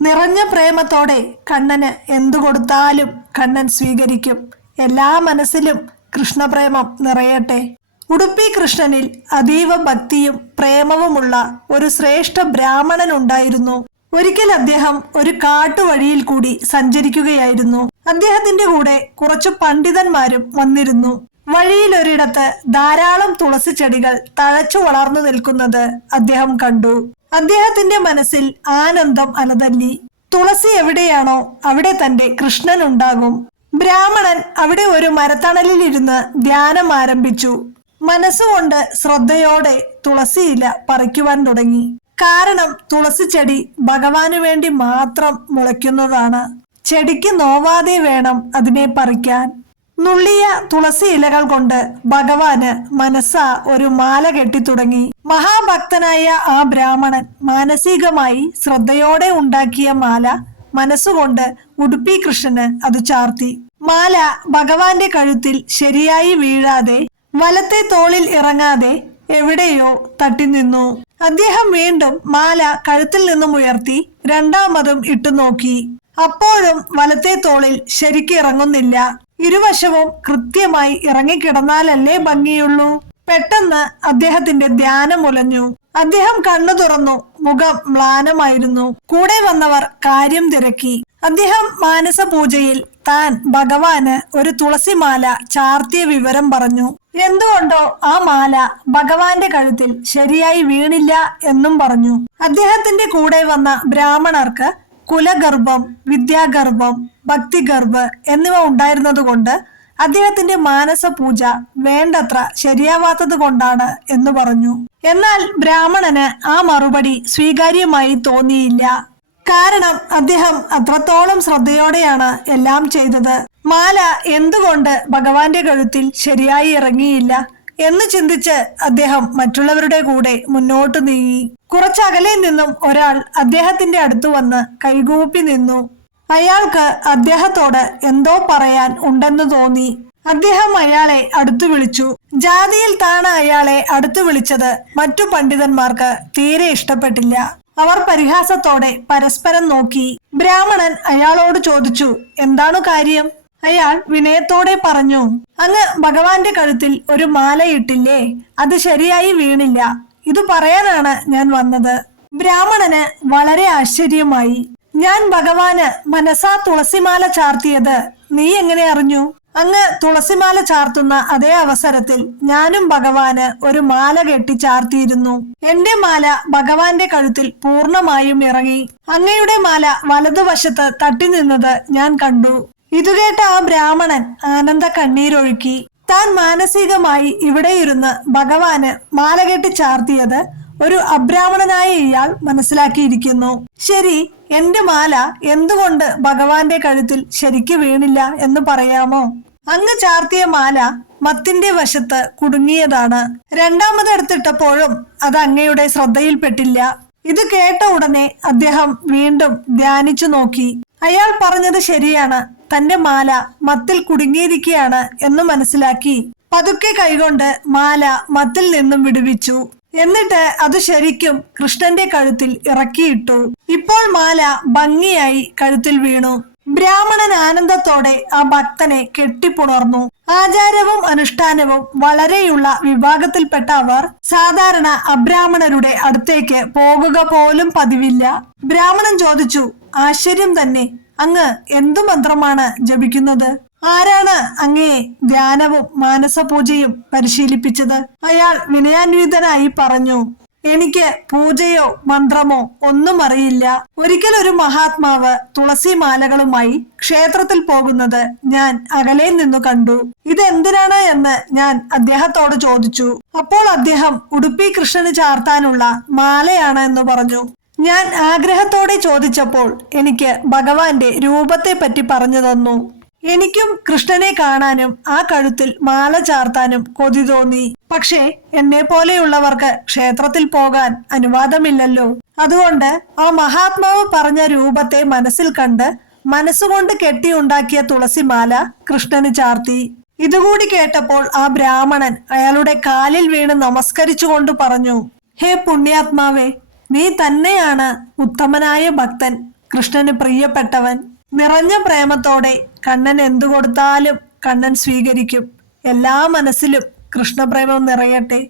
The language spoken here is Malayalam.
നിറഞ്ഞ പ്രേമത്തോടെ കണ്ണന് എന്തു കൊടുത്താലും കണ്ണൻ സ്വീകരിക്കും. എല്ലാ മനസ്സിലും കൃഷ്ണപ്രേമം നിറയട്ടെ. ഉടുപ്പി കൃഷ്ണനിൽ അതീവ ഭക്തിയും പ്രേമവുമുള്ള ഒരു ശ്രേഷ്ഠ ബ്രാഹ്മണൻ ഉണ്ടായിരുന്നു. ഒരിക്കൽ അദ്ദേഹം ഒരു കാട്ടുവഴിയിൽ കൂടി സഞ്ചരിക്കുകയായിരുന്നു. അദ്ദേഹത്തിന്റെ കൂടെ കുറച്ചു പണ്ഡിതന്മാരും വന്നിരുന്നു. വഴിയിലൊരിടത്ത് ധാരാളം തുളസി ചെടികൾ തഴച്ചു വളർന്നു നിൽക്കുന്നത് അദ്ദേഹം കണ്ടു. അദ്ദേഹത്തിന്റെ മനസ്സിൽ ആനന്ദം അലതല്ലി. തുളസി എവിടെയാണോ അവിടെ തന്റെ കൃഷ്ണൻ ഉണ്ടാകും. ബ്രാഹ്മണൻ അവിടെ ഒരു മരത്തണലിലിരുന്ന് ധ്യാനം ആരംഭിച്ചു. മനസ്സുകൊണ്ട് ശ്രദ്ധയോടെ തുളസിയില പറിക്കുവാൻ തുടങ്ങി. കാരണം തുളസി ചെടി ഭഗവാന് വേണ്ടി മാത്രം മുളയ്ക്കുന്നതാണ്. ചെടിക്ക് നോവാതെ വേണം അതിനെ പറിക്കാൻ. നുള്ളിയ തുളസി ഇലകൾ കൊണ്ട് ഭഗവാന് മനസ്സ ഒരു മാല കെട്ടി തുടങ്ങി. മഹാഭക്തനായ ആ ബ്രാഹ്മണൻ മാനസികമായി ശ്രദ്ധയോടെ ഉണ്ടാക്കിയ മാല മനസ്സുകൊണ്ട് ഉടുപ്പി കൃഷ്ണന് അത് ചാർത്തി. മാല ഭഗവാന്റെ കഴുത്തിൽ ശരിയായി വീഴാതെ വലത്തെ തോളിൽ ഇറങ്ങാതെ എവിടെയോ തട്ടി നിന്നു. അദ്ദേഹം വീണ്ടും മാല കഴുത്തിൽ നിന്നും ഉയർത്തി രണ്ടാമതും ഇട്ടു നോക്കി. അപ്പോഴും വലത്തെ തോളിൽ ശരിക്ക് ഇറങ്ങുന്നില്ല. ഇരുവശവും കൃത്യമായി ഇറങ്ങിക്കിടന്നാലല്ലേ ഭംഗിയുള്ളൂ. പെട്ടെന്ന് അദ്ദേഹത്തിന്റെ ധ്യാനം ഉലഞ്ഞു. അദ്ദേഹം കണ്ണു തുറന്നു. മുഖം മ്ലാനമായിരുന്നു. കൂടെ വന്നവർ കാര്യം തിരക്കി. അദ്ദേഹം മാനസ പൂജയിൽ താൻ ഭഗവാന് ഒരു തുളസിമാല ചാർത്തിയ വിവരം പറഞ്ഞു. എന്തുകൊണ്ടോ ആ മാല ഭഗവാന്റെ കഴുത്തിൽ ശരിയായി വീണില്ല എന്നും പറഞ്ഞു. അദ്ദേഹത്തിന്റെ കൂടെ വന്ന ബ്രാഹ്മണർക്ക് കുലഗർഭം, വിദ്യാഗർഭം, ഭക്തിഗർഭ് എന്നിവ ഉണ്ടായിരുന്നതുകൊണ്ട് അദ്ദേഹത്തിന്റെ മാനസ പൂജ വേണ്ടത്ര ശരിയാവാത്തത് കൊണ്ടാണ് എന്ന് പറഞ്ഞു. എന്നാൽ ബ്രാഹ്മണന് ആ മറുപടി സ്വീകാര്യമായി തോന്നിയില്ല. കാരണം അദ്ദേഹം അത്രത്തോളം ശ്രദ്ധയോടെയാണ് എല്ലാം ചെയ്തത്. മാല എന്തുകൊണ്ട് ഭഗവാന്റെ കഴുത്തിൽ ശരിയായി ഇറങ്ങിയില്ല എന്ന് ചിന്തിച്ച് അദ്ദേഹം മറ്റുള്ളവരുടെ കൂടെ മുന്നോട്ട് നീങ്ങി. കുറച്ചകലെ നിന്നും ഒരാൾ അദ്ദേഹത്തിന്റെ അടുത്ത് വന്ന് കൈകൂപ്പി നിന്നു. അയാൾക്ക് അദ്ദേഹത്തോട് എന്തോ പറയാൻ ഉണ്ടെന്ന് തോന്നി. അദ്ദേഹം അയാളെ അടുത്തു വിളിച്ചു. ജാതിയിൽ താണ് അയാളെ അടുത്തു വിളിച്ചത് മറ്റു പണ്ഡിതന്മാർക്ക് തീരെ ഇഷ്ടപ്പെട്ടില്ല. അവർ പരിഹാസത്തോടെ പരസ്പരം നോക്കി. ബ്രാഹ്മണൻ അയാളോട് ചോദിച്ചു, എന്താണ് കാര്യം? അയാൾ വിനയത്തോടെ പറഞ്ഞു, അങ്ങ് ഭഗവാന്റെ കഴുത്തിൽ ഒരു മാലയിട്ടില്ലേ, അത് ശരിയായി വീണില്ല. ഇത് പറയാനാണ് ഞാൻ വന്നത്. ബ്രാഹ്മണന് വളരെ ആശ്ചര്യമായി. ഞാൻ ഭഗവാന് മനസാ തുളസിമാല ചാർത്തിയത് നീ എങ്ങനെ അറിഞ്ഞു? അങ്ങ് തുളസിമാല ചാർത്തുന്ന അതേ അവസരത്തിൽ ഞാനും ഭഗവാന് ഒരു മാല കെട്ടി ചാർത്തിയിരുന്നു. എന്റെ മാല ഭഗവാന്റെ കഴുത്തിൽ പൂർണ്ണമായും ഇറങ്ങി. അങ്ങയുടെ മാല വലതുവശത്ത് തട്ടി നിന്നത് ഞാൻ കണ്ടു. ഇതുകേട്ട ആ ബ്രാഹ്മണൻ ആനന്ദ കണ്ണീരൊഴുക്കി. താൻ മാനസികമായി ഇവിടെ ഇരുന്ന് ഭഗവാന് മാല കെട്ടി ചാർത്തിയത് ഒരു അബ്രാഹ്മണനായ ഇയാൾ മനസ്സിലാക്കിയിരിക്കുന്നു. ശരി, എന്റെ മാല എന്തുകൊണ്ട് ഭഗവാന്റെ കഴുത്തിൽ ശരിക്ക് വീണില്ല എന്ന് പറയാമോ? അങ്ങ് ചാർത്തിയ മാല മത്തിന്റെ വശത്ത് കുടുങ്ങിയതാണ്. രണ്ടാമതെടുത്തിട്ടപ്പോഴും അത് അങ്ങയുടെ ശ്രദ്ധയിൽപ്പെട്ടില്ല. ഇത് കേട്ട ഉടനെ അദ്ദേഹം വീണ്ടും ധ്യാനിച്ചു നോക്കി. അയാൾ പറഞ്ഞത് ശരിയാണ്. തന്റെ മാല മത്തിൽ കുടുങ്ങിയിരിക്കുകയാണ് എന്ന് മനസ്സിലാക്കി പതുക്കെ കൈകൊണ്ട് മാല മത്തിൽ നിന്നും വിടുവിച്ചു. എന്നിട്ട് അത് ശരിക്കും കൃഷ്ണന്റെ കഴുത്തിൽ ഇറക്കിയിട്ടു. ഇപ്പോൾ മാല ഭംഗിയായി കഴുത്തിൽ വീണു. ബ്രാഹ്മണൻ ആനന്ദത്തോടെ ആ ഭക്തനെ കെട്ടിപ്പുണർന്നു. ആചാരവും അനുഷ്ഠാനവും വളരെയുള്ള വിഭാഗത്തിൽപ്പെട്ട അവർ സാധാരണ അബ്രാഹ്മണരുടെ അടുത്തേക്ക് പോകുക പോലും പതിവില്ല. ബ്രാഹ്മണൻ ചോദിച്ചു, ആശ്ചര്യം തന്നെ, അങ്ങ് എന്തു മന്ത്രമാണ് ജപിക്കുന്നത്? ആരാണ് അങ്ങയെ ധ്യാനവും മാനസപൂജയും പരിശീലിപ്പിച്ചത്? അയാൾ വിനയാന്വിതനായി പറഞ്ഞു, എനിക്ക് പൂജയോ മന്ത്രമോ ഒന്നും അറിയില്ല. ഒരിക്കൽ ഒരു മഹാത്മാവ് തുളസി മാലകളുമായി ക്ഷേത്രത്തിൽ പോകുന്നത് ഞാൻ അകലെ നിന്നു കണ്ടു. ഇതെന്തിനാണ് എന്ന് ഞാൻ അദ്ദേഹത്തോട് ചോദിച്ചു. അപ്പോൾ അദ്ദേഹം ഉടുപ്പി കൃഷ്ണന് ചാർത്താനുള്ള മാലയാണ് എന്ന് പറഞ്ഞു. ഞാൻ ആഗ്രഹത്തോടെ ചോദിച്ചപ്പോൾ എനിക്ക് ഭഗവാന്റെ രൂപത്തെ പറ്റി പറഞ്ഞു തന്നു. എനിക്കും കൃഷ്ണനെ കാണാനും ആ കഴുത്തിൽ മാല ചാർത്താനും കൊതി തോന്നി. പക്ഷേ എന്നെ പോലെയുള്ളവർക്ക് ക്ഷേത്രത്തിൽ പോകാൻ അനുവാദമില്ലല്ലോ. അതുകൊണ്ട് ആ മഹാത്മാവ് പറഞ്ഞ രൂപത്തെ മനസ്സിൽ കണ്ട് മനസ്സുകൊണ്ട് കെട്ടിയുണ്ടാക്കിയ തുളസിമാല കൃഷ്ണന് ചാർത്തി. ഇതുകൂടി കേട്ടപ്പോൾ ആ ബ്രാഹ്മണൻ അയാളുടെ കാലിൽ വീണ് നമസ്കരിച്ചുകൊണ്ട് പറഞ്ഞു, ഹേ പുണ്യാത്മാവേ, നീ തന്നെയാണ് ഉത്തമനായ ഭക്തൻ. കൃഷ്ണന് പ്രിയപ്പെട്ടവൻ. നിറഞ്ഞ പ്രേമത്തോടെ കണ്ണൻ എന്തു കൊടുത്താലും കണ്ണൻ സ്വീകരിക്കും. എല്ലാ മനസ്സിലും കൃഷ്ണപ്രേമം നിറയട്ടെ.